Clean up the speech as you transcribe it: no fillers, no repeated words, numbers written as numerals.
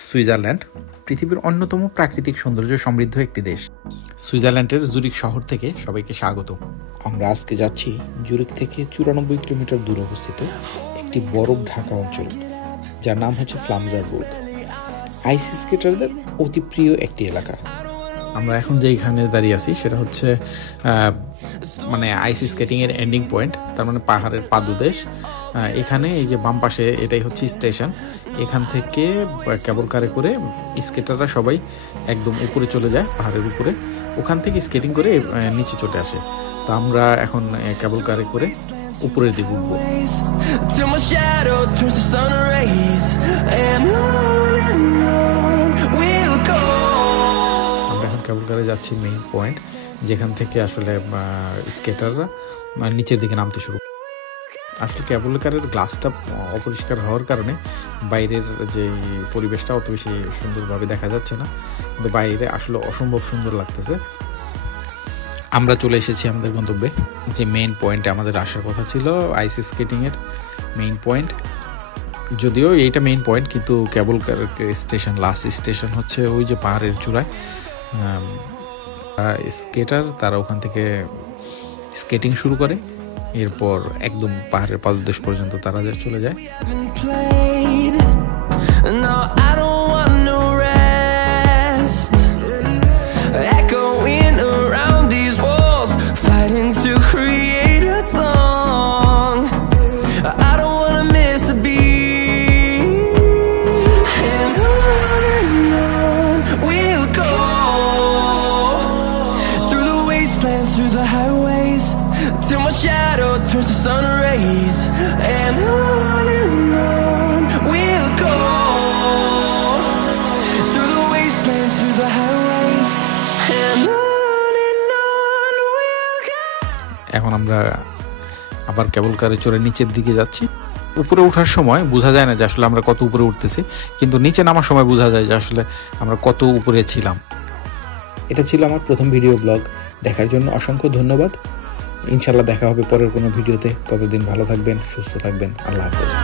Switzerland পৃথিবীর অন্যতম প্রাকৃতিক সৌন্দর্য সমৃদ্ধ একটি দেশ। সুইজারল্যান্ডের জুরিক শহর থেকে সবাইকে স্বাগত। আমরা আজকে যাচ্ছি জুরিক থেকে 94 কিলোমিটার দূরে অবস্থিত একটি বরফ ঢাকা অঞ্চল, যার নাম হচ্ছে ফ্লামজারবুর্গ। আইস স্কেটারদের অতি প্রিয় একটি এলাকা। আমরা এখন যেখানে দাঁড়িয়ে আছি সেটা হচ্ছে আইস স্কেটিংয়ের এন্ডিং পয়েন্ট, তার মানে পাহাড়ের পাদদেশ। এখানে এই যে বাম পাশে এটাই হচ্ছে স্টেশন। এখান থেকে কেবল কারে করে স্কেটাররা সবাই একদম উপরে চলে যায়, পাহাড়ের উপরে। ওখান থেকে স্কেটিং করে নিচে চলে আসে। তো আমরা এখন কেবল কারে করে উপরের দিকে উঠবো। আমরা এখন কেবল কারে যাচ্ছি মেইন পয়েন্ট, যেখান থেকে আসলে স্কেটাররা নিচের দিকে নামতে শুরু। আসলে কেবল কারের গ্লাসটা অপরিষ্কার হওয়ার কারণে বাইরের যে পরিবেশটা অত বেশি সুন্দরভাবে দেখা যাচ্ছে না, কিন্তু বাইরে আসলে অসম্ভব সুন্দর লাগতেছে। আমরা চলে এসেছি আমাদের গন্তব্যে, যে মেইন পয়েন্টে আমাদের আসার কথা ছিল, আইস স্কেটিংয়ের মেইন পয়েন্ট। যদিও এইটা মেইন পয়েন্ট, কিন্তু কেবল কার স্টেশন লাস্ট স্টেশন হচ্ছে ওই যে পাহাড়ের চূড়ায়। স্কেটার তারা ওখান থেকে স্কেটিং শুরু করে, এরপর একদম পাহাড়ের পাদদেশ পর্যন্ত তারা চলে যায়। Turns to sun rays and on we'll go through the wastelands, through the highways and on we'll go. এখন আমরা আবার কেবল কারে চড়ে নিচের দিকে যাচ্ছি। উপরে ওঠার সময় বোঝা যায় না যে আসলে আমরা কত উপরে উঠতেছি, কিন্তু নিচে নামার সময় বোঝা যায় যে আসলে আমরা কত উপরে ছিলাম। এটা ছিল আমার প্রথম ভিডিও ব্লগ। দেখার জন্য অসংখ্য ধন্যবাদ। ইনশাল্লাহ দেখা হবে পরের কোনো ভিডিওতে। ততদিন ভালো থাকবেন, সুস্থ থাকবেন। আল্লাহ হাফেজ।